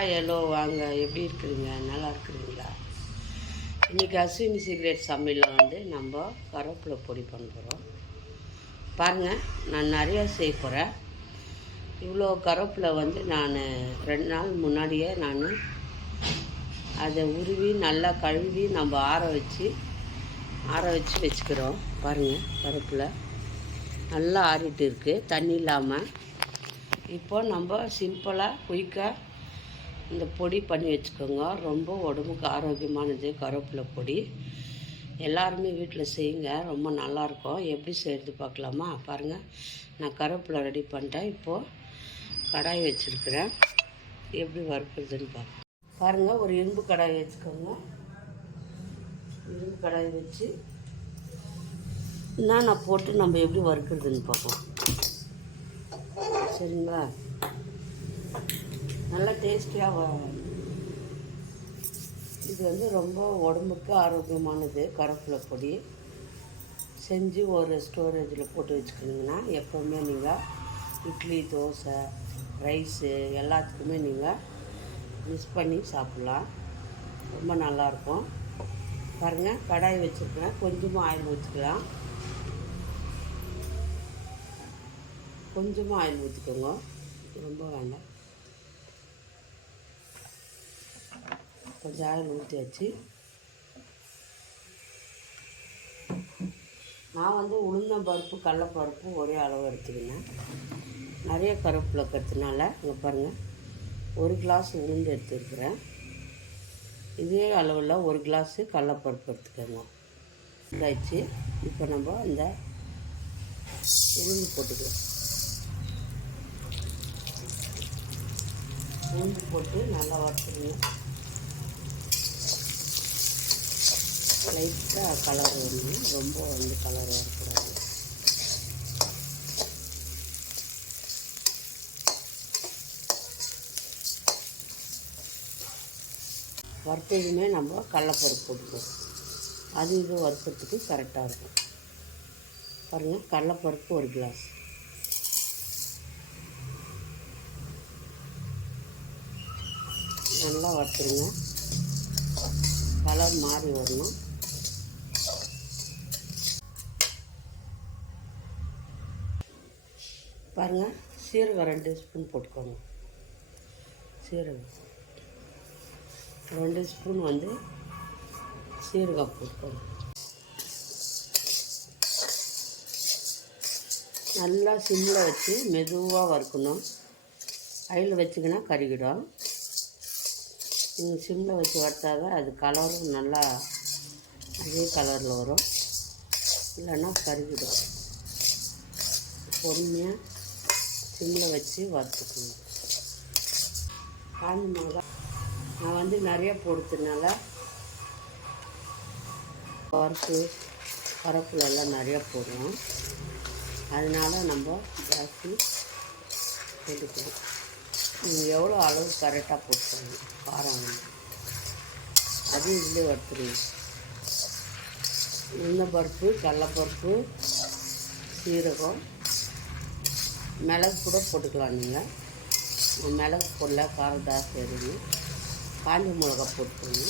Hello வாங்க, எப்படி இருக்கிறீங்க? நல்லா இருக்கிறீங்களா? இன்றைக்கி அஸ்வினி சீக்ரெட் சமையலில் வந்து நம்ம கருவேப்பிலை பொடி பண்ண போகிறோம். பாருங்கள், நான் நிறையா செய்ய போகிறேன். இவ்வளோ கருவேப்பிலை வந்து நான் 2 நாள் முன்னாடியே நான் அதை உருவி நல்லா கழுவி நம்ம ஆற வச்சு வச்சுக்கிறோம். பாருங்கள், கருவேப்பிலை நல்லா ஆறிட்டு இருக்குது தண்ணி இல்லாமல். இப்போ நம்ம சிம்பிளாக குயிக்காக இந்த பொடி பண்ணி வச்சுக்கோங்க. ரொம்ப உடம்புக்கு ஆரோக்கியமானது கருவேப்பிலை பொடி. எல்லாருமே வீட்டில் செய்யுங்க, ரொம்ப நல்லாயிருக்கும். எப்படி செய்கிறது பார்க்கலாமா? பாருங்கள், நான் கருவேப்பிலை ரெடி பண்ணிட்டேன். இப்போது கடாய் வச்சுருக்கிறேன். எப்படி வறுக்கிறதுன்னு பாருங்கள். ஒரு இரும்பு கடாய் வச்சுக்கோங்க. இரும்பு கடாய் வச்சு நான் போட்டு நம்ம எப்படி வறுக்கிறதுன்னு பார்ப்போம். சரிங்களா? நல்லா டேஸ்டியாக இது வந்து ரொம்ப உடம்புக்கு ஆரோக்கியமானது கருவேப்பிலை பொடி. செஞ்சு ஒரு ஸ்டோரேஜில் போட்டு வச்சுக்கிட்டிங்கன்னா எப்போவுமே நீங்கள் இட்லி, தோசை, ரைஸு எல்லாத்துக்குமே நீங்கள் மிக்ஸ் பண்ணி சாப்பிட்லாம். ரொம்ப நல்லாயிருக்கும். பாருங்கள், கடாய் வச்சுருக்கேன். கொஞ்சமாக ஆயில் ஊற்றிக்கலாம். கொஞ்சமாக ஆயில் ஊற்றிக்கோங்க, ரொம்ப வேண்டாம். கொஞ்சம் ஆயில் ஊற்றியாச்சு. நான் வந்து உளுந்தம்பருப்பு, கடலைப்பருப்பு ஒரே அளவு எடுத்துக்கினேன். நிறைய கருவேப்பிலை கற்றுனால இங்கே பாருங்கள், 1 கிளாஸ் உளுந்து எடுத்துருக்குறேன். இதே அளவில் 1 கிளாஸு கடலைப்பருப்பு எடுத்துக்கோங்க. இதாச்சு. இப்போ நம்ம இந்த உளுந்து போட்டுக்கலாம். உளுந்து போட்டு நல்லா வறுத்துருங்க. லைட்டாக கலர் வரணும், ரொம்ப வந்து கலர் வரக்கூடாது. வறுத்ததுமே நம்ம கடலைப்பருப்பு போட்டுக்கணும். அது இது வறுக்கிறதுக்கு கரெக்டாக இருக்கும். பாருங்கள், கடலைப்பருப்பு 1 கிளாஸ். நல்லா வறுத்துருங்க. கலர் மாறி வரணும். பாருங்கள், சீரகம் 2 ஸ்பூன் போட்டுக்கோங்க. சீரகம் 2 ஸ்பூன் வந்து சீரகம் போட்டுக்கோங்க. நல்லா சிம்மில் வச்சு மெதுவாக வறுக்கணும். ஆயில் வச்சிங்கன்னா கருகிடும். நீங்கள் சிம்மில் வச்சு வறுத்தாதான் அது கலரும் நல்லா அதே கலரில் வரும், இல்லைன்னா கருகிடும். பொறுமையாக சிம்மில் வச்சு வறுத்துக்கணும். காஞ்ச மிளகா நான் வந்து நிறைய போடுறதுனால பருப்பு, கருவேப்பிலை எல்லாம் நிறையா போடுவோம். அதனால் நம்ம ஜாஸ்தி போட்டுக்கணும். நீங்கள் எவ்வளோ அளவு கரெக்டாக போட்டுக்கோங்க. காரம் அது இதில் வறுத்துருங்க. உளுந்தம்பருப்பு, கடலைப்பருப்பு, சீரகம், மிளகு கூட போட்டுக்கலாம். நீங்கள் மிளகு போடல, காரம் ஜாஸ்தி எதுவுமே. காஞ்ச மிளகா போட்டுக்கோங்க.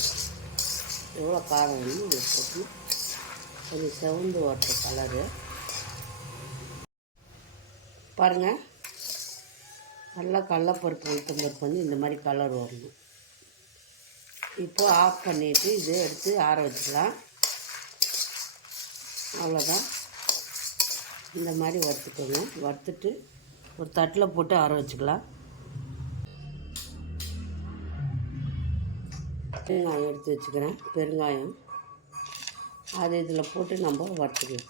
எவ்வளோ காரம் வேணும் அதை போட்டு கொஞ்சம் செவந்து வரட்ட கலரு. பாருங்கள், நல்லா கடலைப்பருப்பு, உளுத்தம்பருப்பு வந்து இந்த மாதிரி கலர் வரணும். இப்போது ஆஃப் பண்ணிவிட்டு இதை எடுத்து ஆற வச்சுக்கலாம். அவ்வளோதான். இந்த மாதிரி வறுத்துக்கோங்க. வறுத்துட்டு ஒரு தட்டில் போட்டு ஆற வச்சுக்கலாம். பெருங்காயம் எடுத்து வச்சுக்கிறேன். பெருங்காயம் அது இதில் போட்டு நம்ம வறுத்துக்கலாம்.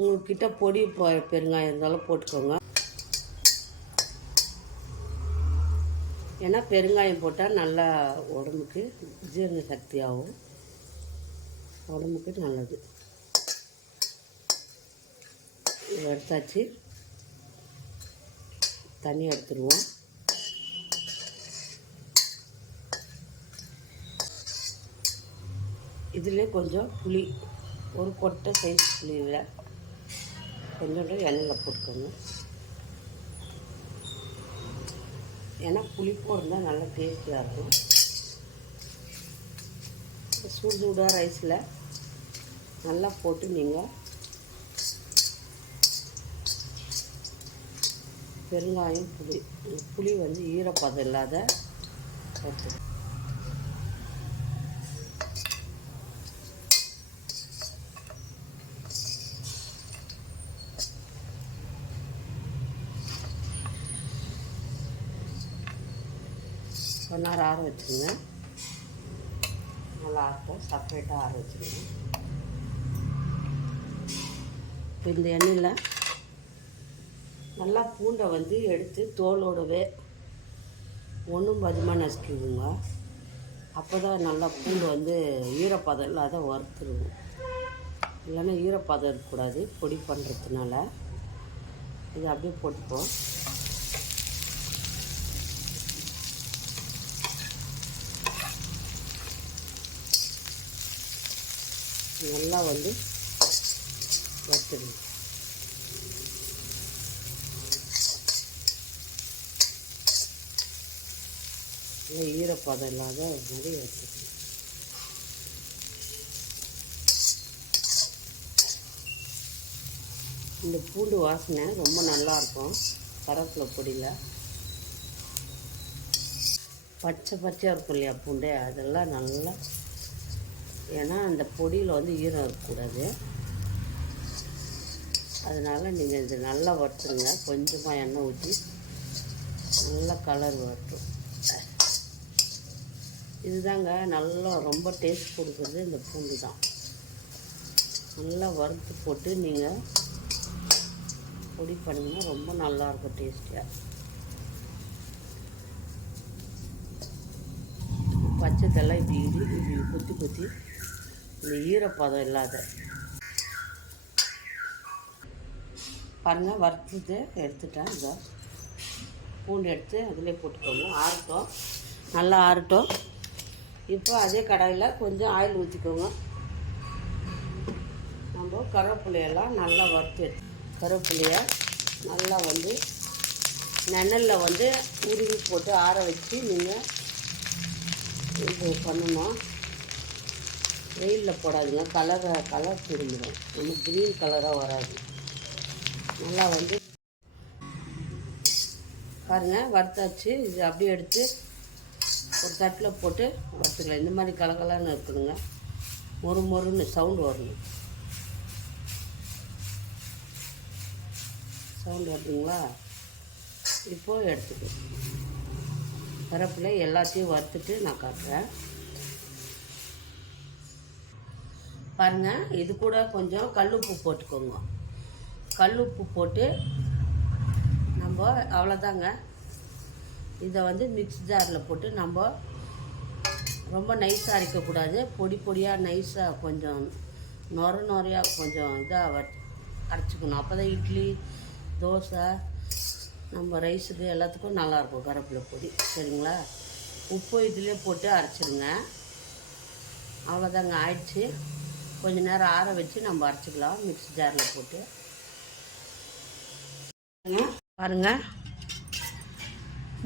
உங்கள்கிட்ட பொடி பெருங்காயம் இருந்தாலும் போட்டுக்கோங்க. ஏன்னா பெருங்காயம் போட்டால் நல்லா உடம்புக்கு ஜீரண சக்தியாகும், உடம்புக்கு நல்லது. எடுத்தாச்சு. தண்ணி எடுத்துருவோம். இதிலே கொஞ்சம் புளி, ஒரு கொட்டை சைஸ் புளியில் கொஞ்சோண்டு எண்ணெயில் போட்டுக்கோங்க. ஏன்னா புளிப்பும் இருந்தால் நல்லா டேஸ்டியாக இருக்கும். சூடு சூடாக ரைஸில் நல்லா போட்டு நீங்கள் பெருங்காயம், புளி வந்து ஈரப்பதம் இல்லாத வச்சு கொஞ்ச நேரம் ஆற வச்சுருங்க. நல்லா ஆட்டும் செப்பரேட்டாக ஆற வச்சுருங்க. இப்போ இந்த எண்ணெயில் நல்லா பூண்டை வந்து எடுத்து தோலோடவே ஒன்றும் பதிமாக நசுக்கிடுங்க. அப்போ தான் நல்லா பூண்டு வந்து ஈரப்பதம் இல்லாத வறுத்துருவோம். இல்லைன்னா ஈரப்பதம் இருக்கக்கூடாது பொடி பண்ணுறதுனால. இது அப்படியே போட்டுப்போம். நல்லா வந்து வறுத்துடுங்க. ஈரப்பதம் இல்லாத மாதிரி வறுத்துக்கணும். இந்த பூண்டு வாசனை ரொம்ப நல்லாயிருக்கும். கருவேப்பிலை பொடியில் பச்சையாக இருக்கும் இல்லையா பூண்டு, அதெல்லாம் நல்லா, ஏன்னா அந்த பொடியில் வந்து ஈரம் இருக்கக்கூடாது. அதனால் நீங்கள் இது நல்லா வறுத்துருங்க. கொஞ்சமாக எண்ணெய் ஊற்றி நல்லா கலர் வரட்டும். இதுதாங்க நல்லா ரொம்ப டேஸ்ட் கொடுக்குறது இந்த பூண்டு தான். நல்லா வறுத்து போட்டு நீங்கள் பொடி பண்ணிங்கன்னா ரொம்ப நல்லாயிருக்கும் டேஸ்டியாக. பச்சைத்தெல்லாம் இப்படி குத்தி இந்த ஈரப்பதம் இல்லாத பாருங்கள். வறுத்துட்டு எடுத்துட்டேன். இதை பூண்டு எடுத்து அதிலே போட்டுக்கோங்க. ஆறட்டும், நல்லா ஆறட்டும். இப்போ அதே கடாயில் கொஞ்சம் ஆயில் ஊற்றிக்கோங்க. நம்ம கருவேப்பிலையெல்லாம் நல்லா வறுத்து கருவேப்பிலையை நல்லா வந்து நெண்ணலில் வந்து உருவி போட்டு ஆற வச்சு நீங்கள் இது பண்ணணும். வெயிலில் போடாதுங்க, கலர் திரும்பிடும். நம்ம க்ரீன் கலராக வராது. நல்லா வந்து பாருங்கள் வறுத்தாச்சு. இது அப்படியே எடுத்து ஒரு தட்டில் போட்டு வறுத்துக்கலாம். இந்த மாதிரி கலகலான்னு இருக்குதுங்க. மொறுன்னு சவுண்டு வரணும். சவுண்டு வருதுங்களா? இப்போது எடுத்துக்கலாம். கருவேப்பிலை எல்லாத்தையும் வறுத்துட்டு நான் காட்டுறேன். பாருங்கள், இது கூட கொஞ்சம் கல்லுப்பு போட்டுக்கோங்க. கல்லுப்பு போட்டு நம்ம அவ்வளோதாங்க. இதை வந்து மிக்ஸி ஜாரில் போட்டு நம்ம ரொம்ப நைஸாக அரைக்கக்கூடாது. பொடியாக நைஸாக கொஞ்சம் நொறையாக கொஞ்சம் இதாக அரைச்சிக்கணும். அப்போ தான் இட்லி, தோசை, நம்ம ரைஸுக்கு எல்லாத்துக்கும் நல்லாயிருக்கும் கருவேப்பிலை பொடி. சரிங்களா? உப்பு இதிலே போட்டு அரைச்சிடுங்க. அவ்வளோதாங்க, ஆயிடுச்சு. கொஞ்சம் நேரம் ஆற வச்சு நம்ம அரைச்சிக்கலாம் மிக்ஸி ஜாரில் போட்டு. பாருங்கள்,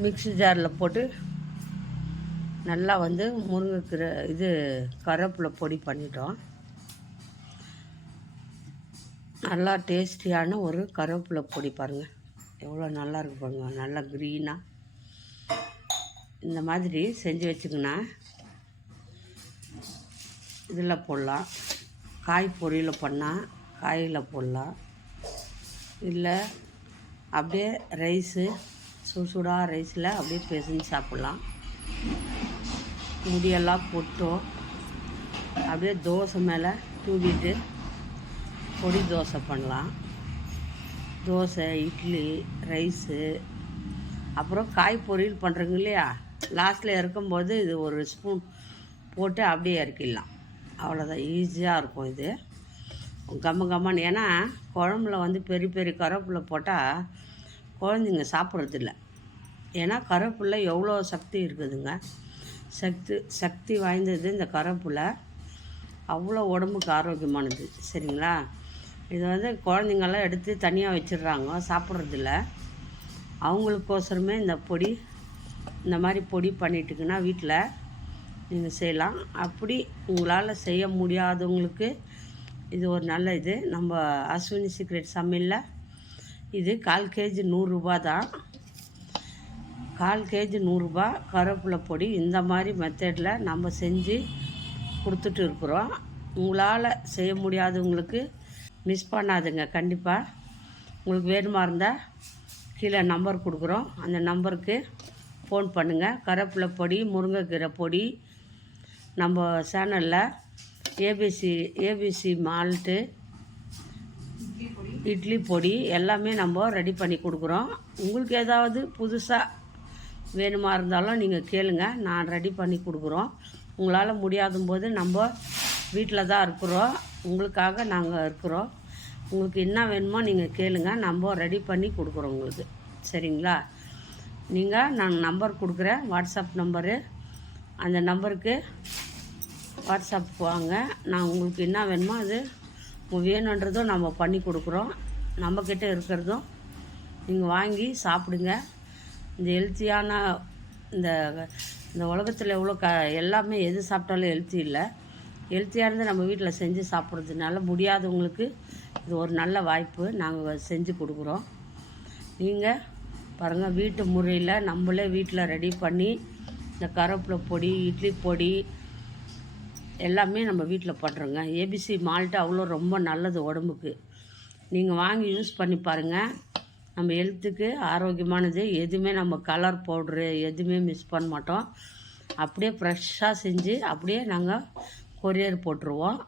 மிக்ஸி ஜாரில் போட்டு நல்லா வந்து முருங்கைக்கீரை இது கருவேப்பிலை பொடி பண்ணிட்டோம். நல்லா டேஸ்டியான ஒரு கருவேப்பிலை பொடி பாருங்கள், எவ்வளோ நல்லா இருக்கு பாருங்கள். நல்லா க்ரீனாக இந்த மாதிரி செஞ்சு வச்சுக்கினா இதில் போடலாம். காய் பொரியல் பண்ணால் காயில் போடலாம். இல்லை அப்படியே ரைஸு சுடாக ரைஸில் அப்படியே பிசைஞ்சு சாப்பிட்லாம். முடியெல்லாம் கொட்டும். அப்படியே தோசை மேலே தூவிட்டு பொடி தோசை பண்ணலாம். தோசை, இட்லி, ரைஸு, அப்புறம் காய் பொரியல் பண்ணுறங்க இல்லையா, லாஸ்ட்டில் இறக்கும்போது இது ஒரு ஸ்பூன் போட்டு அப்படியே இறக்கிடலாம். அவ்வளோதான், ஈஸியாக இருக்கும் இது. கம்மன்னு. ஏன்னா குழம்புல வந்து பெரிய கருவேப்பிலை போட்டால் குழந்தைங்க சாப்பிட்றதில்ல. ஏன்னா கருவேப்பிலை எவ்வளோ சக்தி இருக்குதுங்க. சக்தி வாய்ந்தது இந்த கருவேப்பிலை. அவ்வளோ உடம்புக்கு ஆரோக்கியமானது. சரிங்களா? இது வந்து குழந்தைங்கள்லாம் எடுத்து தனியாக வச்சிடுறாங்க, சாப்பிட்றதில்ல. அவங்களுக்கோசரமே இந்த பொடி இந்த மாதிரி பொடி பண்ணிட்டுங்கன்னா வீட்டில் நீங்கள் செய்யலாம். அப்படி உங்களால் செய்ய முடியாதவங்களுக்கு இது ஒரு நல்ல இது. நம்ம அஸ்வினி சீக்ரெட் சமையலில் இது 1/4 கேஜி 100 ரூபா தான். 1/4 கேஜி 100 ரூபா கருவேப்பிலை பொடி. இந்த மாதிரி மெத்தடில் நம்ம செஞ்சு கொடுத்துட்டு இருக்கிறோம். உங்களால் செய்ய முடியாதவங்களுக்கு மிஸ் பண்ணாதுங்க. கண்டிப்பாக உங்களுக்கு வேணுமா இருந்தால் கீழே நம்பர் கொடுக்குறோம், அந்த நம்பருக்கு ஃபோன் பண்ணுங்கள். கருவேப்பிலை பொடி, முருங்கைக்கீரை பொடி, நம்ம சேனலில் ஏபிசி மால்ட்டு, இட்லி பொடி எல்லாமே நம்ம ரெடி பண்ணி கொடுக்குறோம். உங்களுக்கு ஏதாவது புதுசாக வேணுமா இருந்தாலும் நீங்கள் கேளுங்க, நான் ரெடி பண்ணி கொடுக்குறோம். உங்களால் முடியாத போது நம்ம வீட்டில் தான் இருக்கிறோம், உங்களுக்காக நாங்கள் இருக்கிறோம். உங்களுக்கு என்ன வேணுமோ நீங்கள் கேளுங்க, நம்ம ரெடி பண்ணி கொடுக்குறோம் உங்களுக்கு. சரிங்களா? நான் நம்பர் கொடுக்குறேன், வாட்ஸ்அப் நம்பரு. அந்த நம்பருக்கு வாட்ஸ்அப் வாங்க. நான் உங்களுக்கு என்ன வேணுமோ அது வேணுன்றதும் நம்ம பண்ணி கொடுக்குறோம். நம்மக்கிட்ட இருக்கிறதும் நீங்கள் வாங்கி சாப்பிடுங்க. இந்த ஹெல்த்தியான இந்த உலகத்தில் எவ்வளோ எல்லாமே எது சாப்பிட்டாலும் ஹெல்த்தி இல்லை. ஹெல்த்தியானது நம்ம வீட்டில் செஞ்சு சாப்பிட்றதுனால முடியாதவங்களுக்கு இது ஒரு நல்ல வாய்ப்பு. நாங்கள் செஞ்சு கொடுக்குறோம். நீங்கள் பாருங்கள், வீட்டு முறையில் நம்மளே வீட்டில் ரெடி பண்ணி இந்த கருவேப்பிலை பொடி, இட்லி பொடி எல்லாமே நம்ம வீட்டில் பண்ணுறோங்க. ஏபிசி மால்ட்டு அவ்வளோ ரொம்ப நல்லது உடம்புக்கு. நீங்கள் வாங்கி யூஸ் பண்ணி பாருங்கள். நம்ம ஹெல்த்துக்கு ஆரோக்கியமானது. எதுவுமே நம்ம கலர் பவுட்ரு எதுவுமே மிஸ் பண்ண மாட்டோம். அப்படியே ஃப்ரெஷ்ஷாக செஞ்சு அப்படியே நாங்கள் கொரியர் போட்டுருவோம்.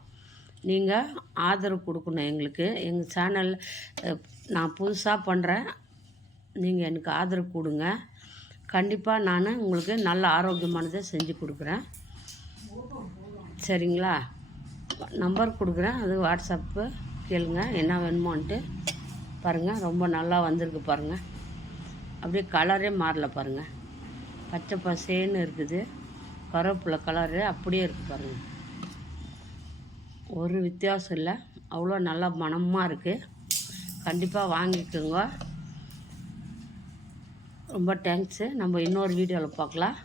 நீங்கள் ஆதரவு கொடுக்கணும் எங்களுக்கு. எங்கள் சேனல் நான் புதுசாக பண்ணுறேன், நீங்கள் எனக்கு ஆதரவு கொடுங்க. கண்டிப்பாக நான் உங்களுக்கு நல்ல ஆரோக்கியமானதை செஞ்சு கொடுக்குறேன். சரிங்களா? நம்பர் கொடுக்குறேன், அது வாட்ஸ்அப்பு கேளுங்க என்ன வேணுமோன்ட்டு. பாருங்கள், ரொம்ப நல்லா வந்திருக்கு பாருங்கள். அப்படியே கலரே மாறல பாருங்கள், பச்சை பசேன்னு இருக்குது. கருவேப்பிலை கலரு அப்படியே இருக்குது பாருங்கள், ஒரு வித்தியாசம் இல்லை. அவ்வளோ நல்லா மணமாக இருக்குது. கண்டிப்பாக வாங்கிக்கோங்க. ரொம்ப தேங்க்ஸு. நம்ம இன்னொரு வீடியோவில் பார்க்கலாம்.